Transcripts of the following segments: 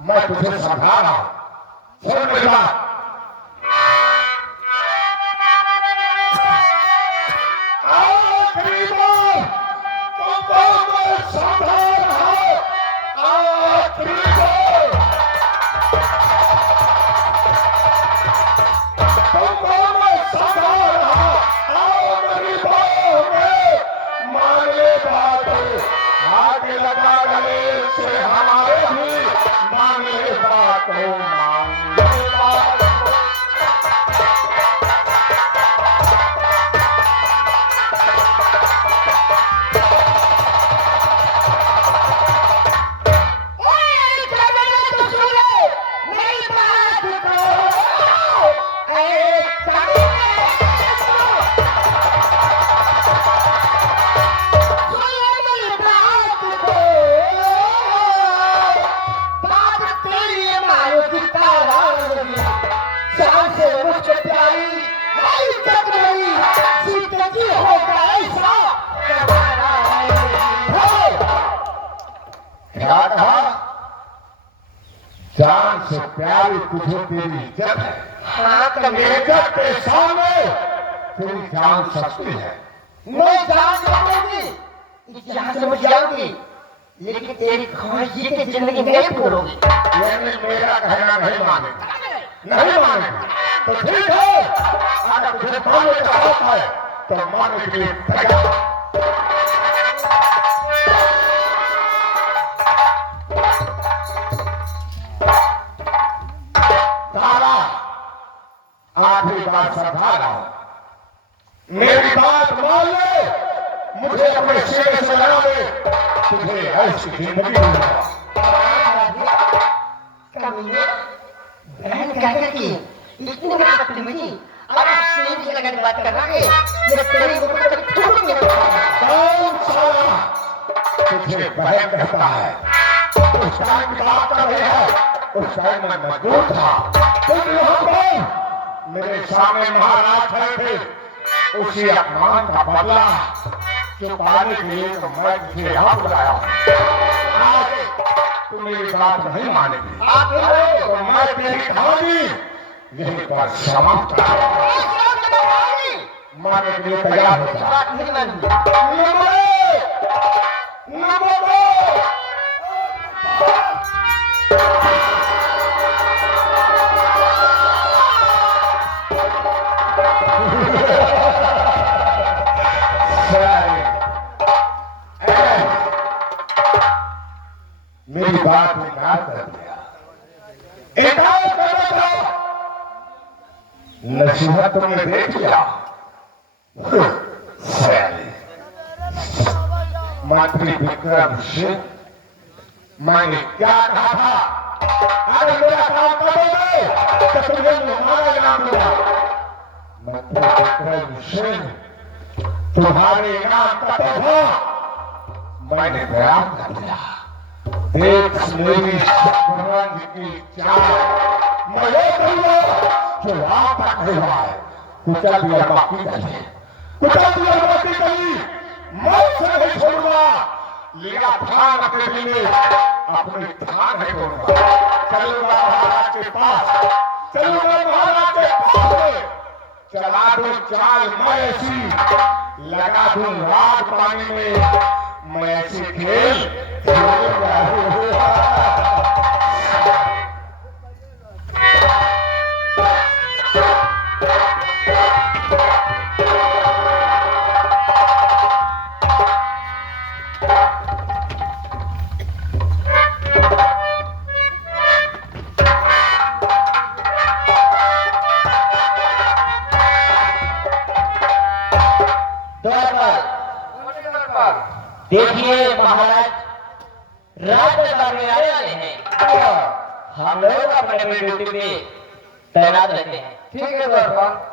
मैं तुझे समझा रहा हूं, सुन मेरी बात। आखिरी बार तुमको मैं समझा रहा हूं, आखिरी बार तुमको मैं समझा रहा हूं। आओ मेरी बाहों में, मान ले बात, आगे लगा गले से हमारे भी, मान ले बात, मान ले बात। जान से प्यारी तुझे तेरी इज्जत है। हाँ, तो मेरे इज्जत के सामने तेरी जान सस्ती है। मैं जान जाऊंगी, यहाँ से मुझ जाऊंगी, लेकिन तेरी ख्वाहिश की जिंदगी नहीं पूरोगी। यानी मेरा कहना नहीं मानेगा, नहीं मानेगा तो ठीक है। अगर तुझे मानने का हक है तो मानने के लिए तैयार। तारा, आखिरी बार समझा रहा हूं, मेरी बात मान ले, मुझे अपने शेर से लड़ा ले, तुझे ऐसी जिंदगी दूंगा। बहन कहकर की इतनी बड़ी बदतमीजी, अब शेर से लगन बात कर रहा है, मेरे तेरे ऊपर कभी थूक नहीं रखा। कौन साला तुझे बहन कहता है? उस टाइम की बात कर रहे हैं, उस टाइम मैं मजबूर था, तुम यहाँ पर मेरे सामने महाराज खड़े थे। उसी अपमान का बदला चुकाने के लिए तो मैं तुझे यहाँ बुलाया। आज तू मेरी बात नहीं मानेगी तो मैं तेरी कहानी यहीं पर समाप्त करूंगा। मानने के लिए तैयार हो जा। मेरी बात इनकार कर दिया, इनकार कर दिया। नसीहत तुमने देख लिया। मंत्री विक्रम सिंह, मैंने क्या कहा था? अगर मेरा काम करोगे तो तुम्हें हमारा इनाम मिला। मंत्री विक्रम सिंह, तुम्हारे इनाम का तोहफा मैंने बयान कर दिया। देख मेरी शतरंज की चाल, मैं वो करूंगा जो आप तक नहीं हुआ है। कुचल दिया बाकी गली, कुचल दिया बाकी गली, मैं उसे नहीं छोड़ूंगा। लिया ध्यान अपने दिल में, अपने ध्यान नहीं छोड़ूंगा। चलूंगा महाराज के पास, चलूंगा महाराज के पास, चला दूं चाल मैं ऐसी, लगा दूं राग पानी में, मैं ऐसी खेल खेलूंगा। देखिए महाराज, रात दरबार में आने वाले हैं, हम लोग अपने ड्यूटी पे तैनात रहते हैं। ठीक है दरबार।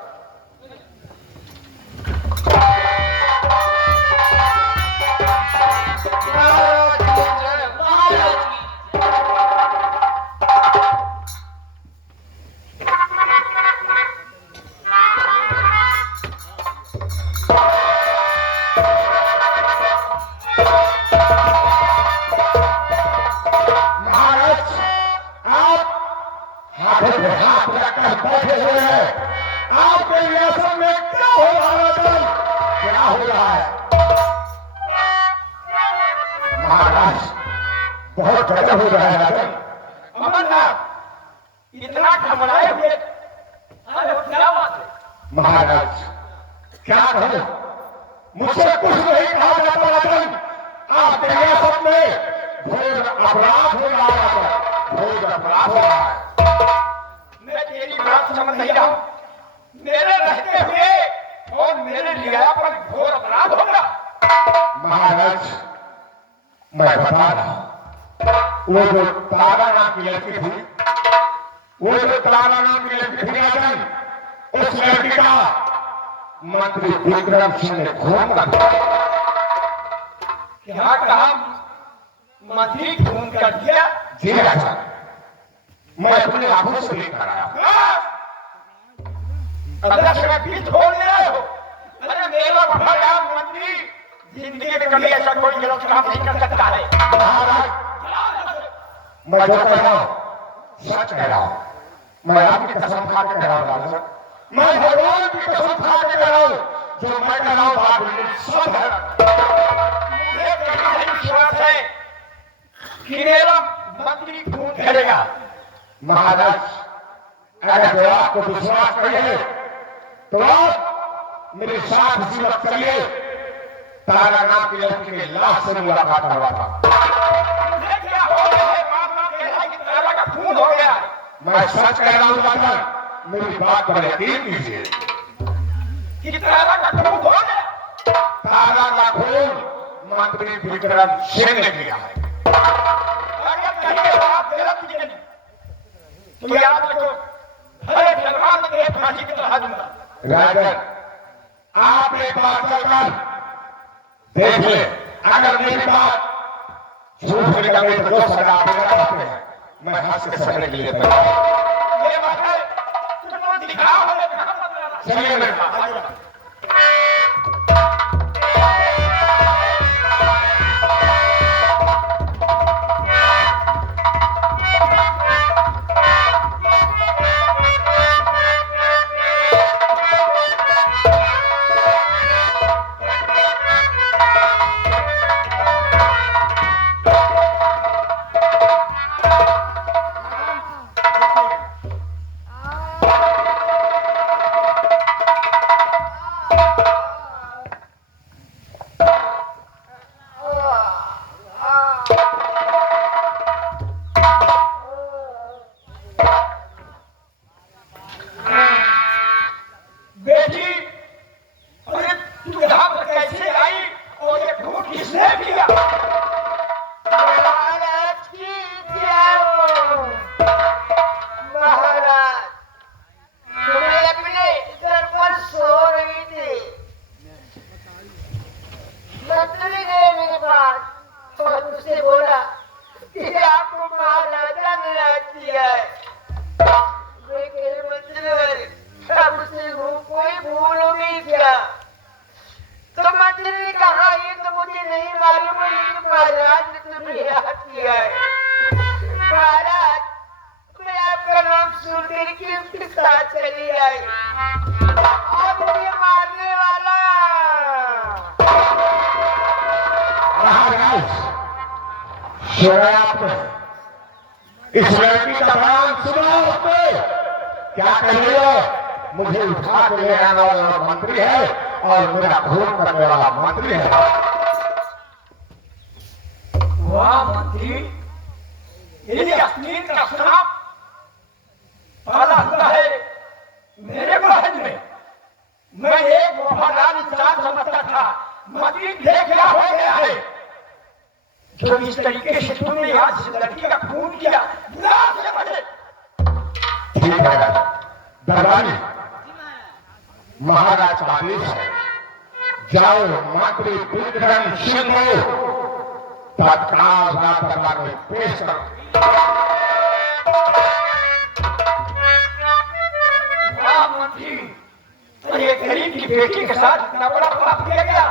पे हाथ रखकर बैठे हुए हैं। आपके रियासत में क्या हो रहा है राजन? क्या हो रहा है महाराज? बहुत गजब हो रहा है राजन। अमरनाथ इतना घबराए हुए अरे क्या बात है? महाराज क्या कहो, मुझसे कुछ नहीं कहा जाता राजन। आपके रियासत में घोर अपराध हो रहा है राजन, घोर अपराध हो रहा है। मैं तेरी बात समझ नहीं रहा हूं। मेरे रहते हुए और मेरे लिया पर घोर अपराध होगा। महाराज मैं बता रहा हूं, वो जो तारा नाम की लड़की थी, वो जो तारा नाम की लड़की थी राजन, उस लड़की का मंत्री विक्रम सिंह ने खून कर दिया। क्या कहा? मंत्री खून कर दिया? जी राजन, मैं अपने आंखों से लेकर आया हूं। अल्लाह से भी छोड़ दे रहे हो। अरे मेरा भला मंत्री जिंदगी में कभी ऐसा कोई गलत काम नहीं कर सकता है। महाराज मैं जो कह रहा हूं सच कह रहा हूं। मैं आपकी कसम खा के कह रहा हूं राजन, मैं भगवान की कसम खा के कह रहा हूं, जो मैं कह रहा हूं बात बिल्कुल सच है। मुझे कभी नहीं विश्वास है कि मेरा मंत्री खून करेगा। महाराज अगर जो आपको विश्वास नहीं है तो आप मेरे साथ इसी वक्त चलिए। तारा नाम की लड़की के लाश से मुलाकात हुआ था। मुझे क्या हो गया है? मामा कह रहा है कि तारा का खून हो गया। मैं सच कह रहा हूं राजन, मेरी बात पर यकीन कीजिए। कि तारा का खून हो गया? तारा का खून मंत्री विक्रम सिंह ने किया है। अगर कहीं आप गलत किए तो याद रखो, हरे भगवान के फांसी की तरह दूंगा। राजन आप एक बार चलकर देख ले, अगर मेरी बात झूठ निकल गई तो जो सजा आपको चाहते हैं मैं हाथ से सड़ने के लिए तैयार हूं। ये बात है, तुम दिखाओ हमें कहां बदला। चलिए मेरे साथ आइए। बेटी, अरे तू यहाँ पर कैसे आई और ये खून किसने किया? महाराज की जय। महाराज तुम्हें अपने घर पर सो रही थी, मंत्री गए मेरे पास और उससे बोला कि आपको महाराजा ने राज किया है। मंत्री अब उसे कोई भूल होगी क्या? तो मंत्री ने कहा ये तो मुझे नहीं मालूम है, लेकिन महाराज ने तुम्हें याद किया है। महाराज मैं आपका नाम सुनकर के उसके साथ चली आई और मुझे मारने वाला। महाराज सुना आपने? इस लड़की का बयान सुना आपने? क्या कह रही है? मुझे उठा के ले आने वाला मंत्री है और मेरा खून करने वाला मंत्री है। वाह मंत्री, यदि अश्लील का श्राप पाला हुआ है मेरे महल में। मैं एक वफादार इंसान समझता था, मंत्री देख क्या हो गया है जो इस तरीके से तुमने आज इस लड़की का खून किया। बुरा से बने। ठीक है दरबारी, महाराज का आदेश है, जाओ मंत्री विक्रम सिंह को तत्काल दरबार में पेश करो। वाह मंत्री, ये गरीब की बेटी के साथ इतना बड़ा पाप किया गया।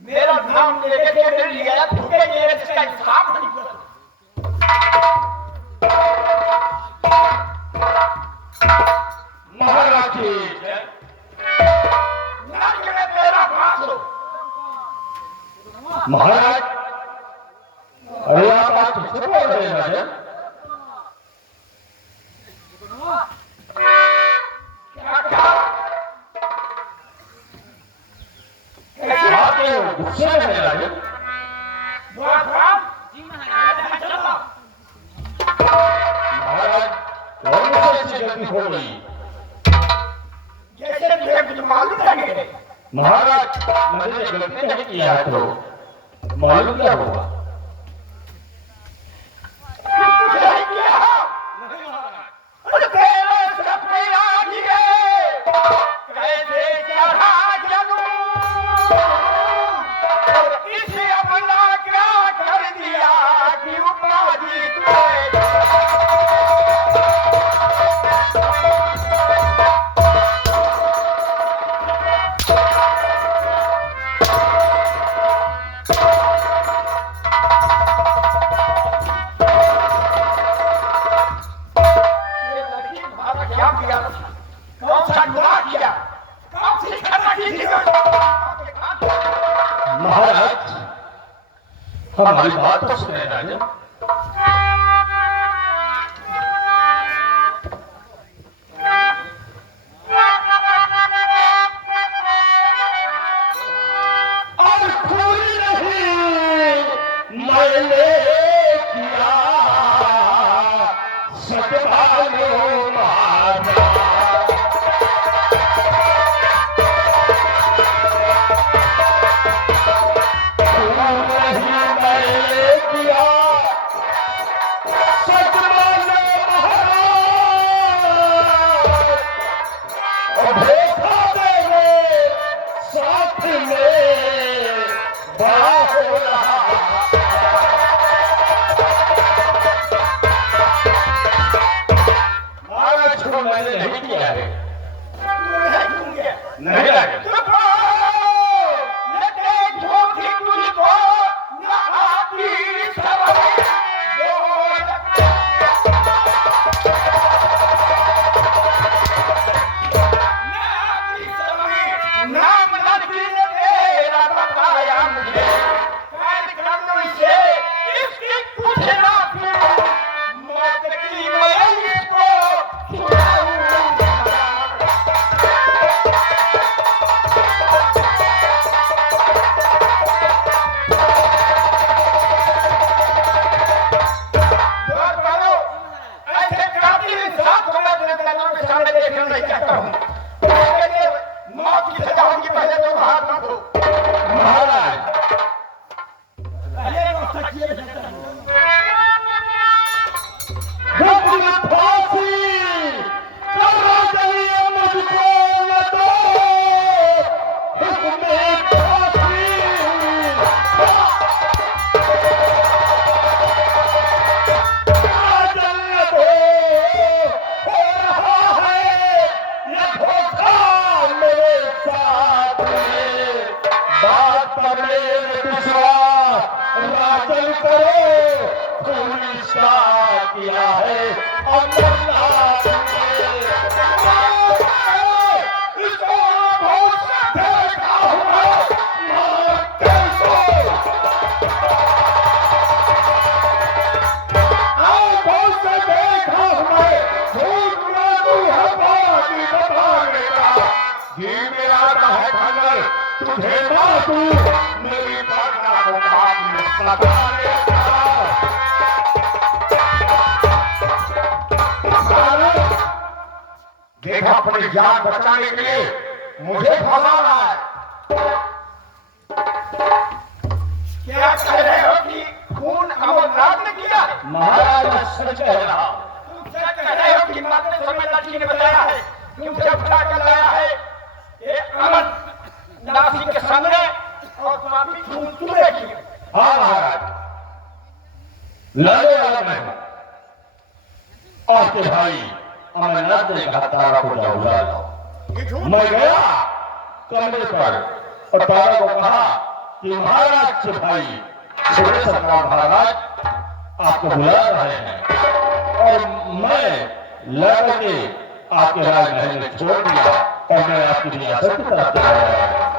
मेरा नाम लेके मेरे लिए धोखे दिए, जिसका इंसाफ नहीं हुआ। राजा? आपके गुस्से में है राजा? महाराज कौन सी गलती हो गई? जैसे मुझे कुछ मालूम लगे। महाराज मैंने गलती नहीं किया है तो मालूम क्या होगा? महाराज हमारी बात तो सुने राजा। और कोई नहीं मैंने किया सतभालो मारा। मैंने नहीं किया है। नहीं राजन करो किया है अमरनाथ तुझे तू मेरी देखा अपनी जान बचाने के लिए मुझे फंसा रहा है। क्या कह रहे हो कि खून अमरनाथ ने किया? महाराज मैं सच कह रहा हूं। तुम सच कह रहे हो कि माता समय लड़की ने बताया है तुम जब उठा कर लाया है ये अमर नासी के सामने और पापी खून तुमने किया। हाँ महाराज लड़ने वाला मैं हूं। आपके भाई अमरनाथ ने कहा तारा को जाओ बुला लाओ। मैं गया कमरे पर और तारा को कहा कि महाराज से भाई छोटे सरकार महाराज आपको बुला रहे हैं और मैं लड़के आपके राजमहल में छोड़ दिया और मैं आपकी रियासत की तरफ जा रहा हूं।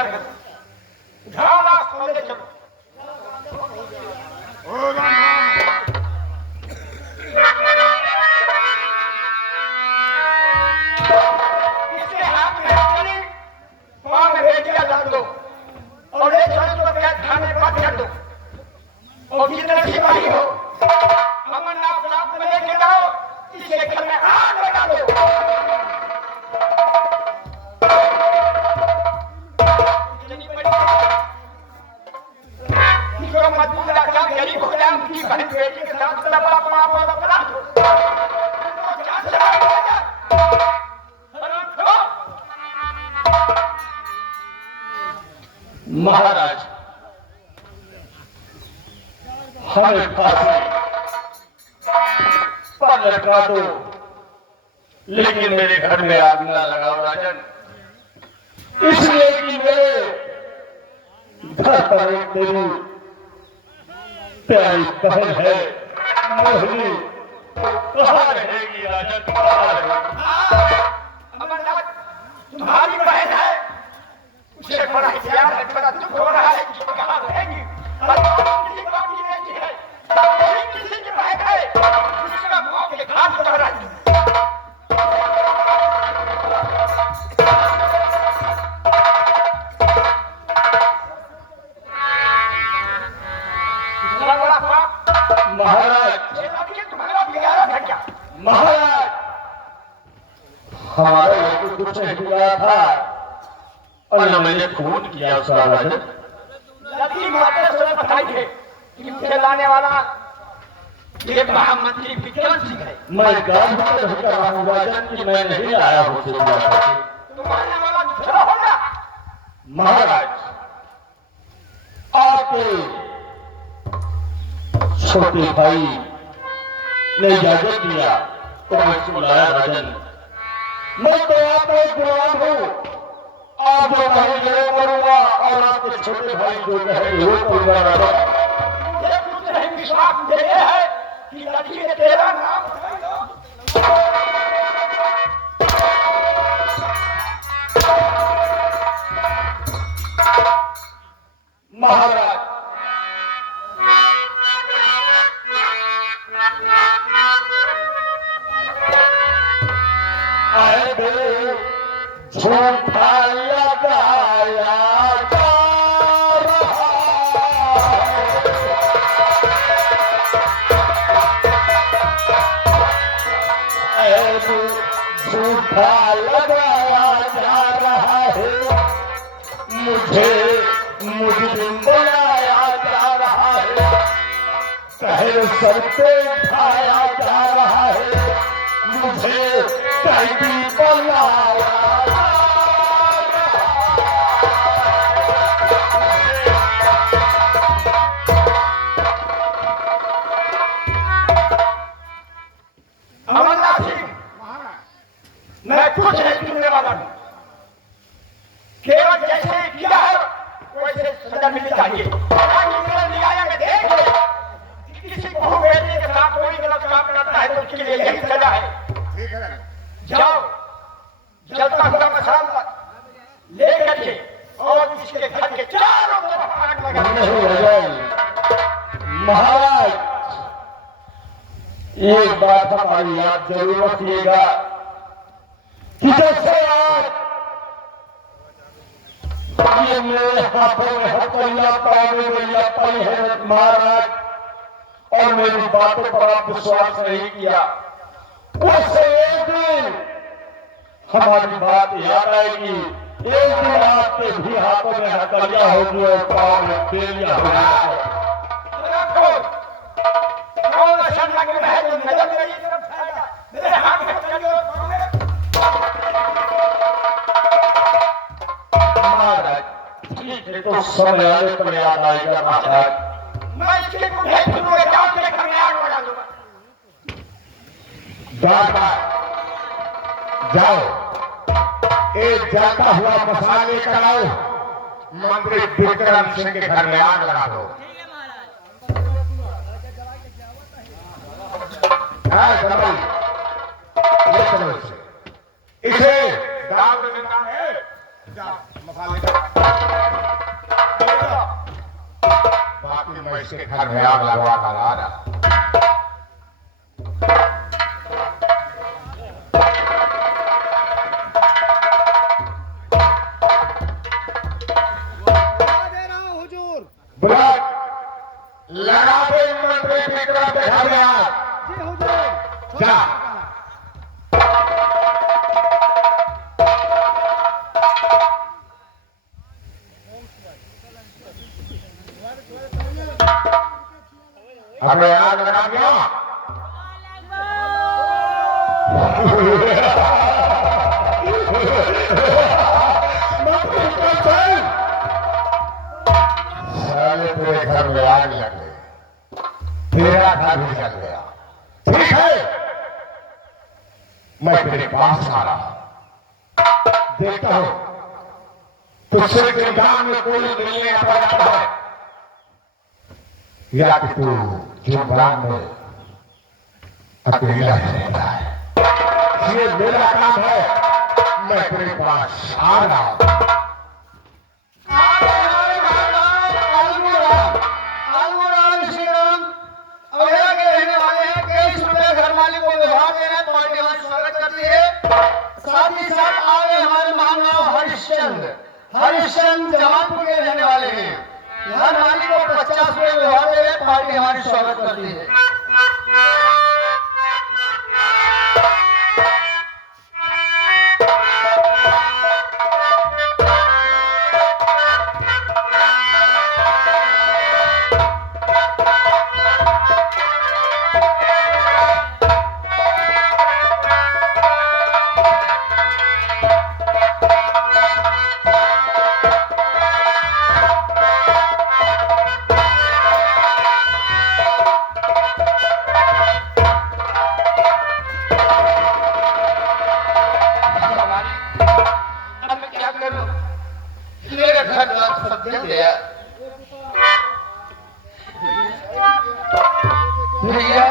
तैयार कर झाला खोले चलो इसके हाथ में हथकड़ी पांव में भेजिया डाल दो और ले चलो तो क्या थाने बात कर दो और जितने सिपाही हो अमरनाथ साहब में लेके जाओ इसके घर में आग लगा दो इसको मजबूत रखा गरीब हो जाए उनकी बहन बेटी के साथ दबा पड़ा पड़ा पड़ा महाराज हमें फांसी पर लटका दो, लेकिन मेरे घर में आग न लगाओ राजन, इसलिए कि मेरे घर पर एक तेरी प्यारी बहन है मोहिनी, कहाँ रहेगी राजन, कहाँ रहेगी? अमरनाथ तुम्हारी बहन है उसे बड़ा ख्याल है बड़ा दुख हो रहा है कि कहाँ रहेगी किसी बात की नहीं है किसी की बहन है उसका मुंह के घाट कर रहा है बड़ा पाप महाराज ये लड़की तुम्हारा बिगाड़ा है क्या महाराज हमारा ये तो कुछ नहीं हुआ था और न मैंने खून किया उसका राजन। लड़की माता से बताई है कि मुझे लाने वाला ये महामंत्री विक्रम सिंह है मैं गांव में रह कर रहा हूँ राजन कि मैं नहीं आया हूँ से दुआ करके। तुम्हारे वाला दूसरा होगा महाराज आपके छोटे भाई ने इजाजत दिया तो मैं उसको लाया राजन। मैं तो आपका एक गुलाम हूँ, आप जो कहेंगे वो करूंगा और आपके छोटे भाई जो कहेंगे वो करूंगा राजन। ये कुछ नहीं विश्वास दे है कि लड़की ने तेरा नाम बताया महाराज झूठा लगाया जा रहा है, झूठा लगाया जा रहा है, मुझे मुजरिम बनाया जा रहा है, शहर सर पे उठाया जा रहा है, मुझे कैदी बनाया अमरनाथ सिंह मैं कुछ नहीं सुनने वाला हूँ केवल जैसे ही किया है वैसे सजा मिलनी चाहिए न्याय में देख ले किसी बहू बेटी के साथ कोई गलत काम करता है तो उसके लिए यही सजा है जाओ जलता हुआ मसाला लेकर के और इसके घर के चारों तरफ आग लगा महाराज एक बात हमारी याद जरूर रखिएगा कि जैसे आप ये मेरे हाथों में हथकड़ियां पाँव में मेरी पड़ी है महाराज और मेरी बातों पर आप विश्वास नहीं किया, उससे एक दिन हमारी बात याद आएगी, एक दिन आपके भी हाथों में हथकड़ियां होगी और पाँव में बेलियां होगी। मेरे हाथ में चलिए महाराज ठीक है तो समय आने पर याद आएगा महाराज। मैं इसके मुझे सुनूंगा जाओ तेरे घर में आग लगा दूंगा जाओ एक जाता हुआ मसाला लेकर आओ, मंत्री विक्रम सिंह के घर में आग लगा दो। ले चलो इसे दाल देता है, जाओ मसाले का कि मैं इसके घर में आग लगवा कर आ रहा। बुलाट लगा दे मंत्री विक्रम के घर में आग। जा हमें आग लगा दिया। साले पूरे घर में आग लग गई, तेरा घर भी जल गया। ठीक है, मैं तेरे पास आ रहा, देखता हूं तुझसे जिंदान में कोई मिलने आ जाता है या कि तू जुमरान में अकेला ही रहता है। ये मेरा काम है, मैं तेरे पास आ रहा हूं। साथ ही साथ आगे हमारे महानाव हरिश्चंद्र जमालपुर के रहने वाले हैं। हर मालिक को 50 रुपये व्यवहार दे रहे, पार्टी हमारी स्वागत करती है। मेरे घर द्वार सब जल गया भैया।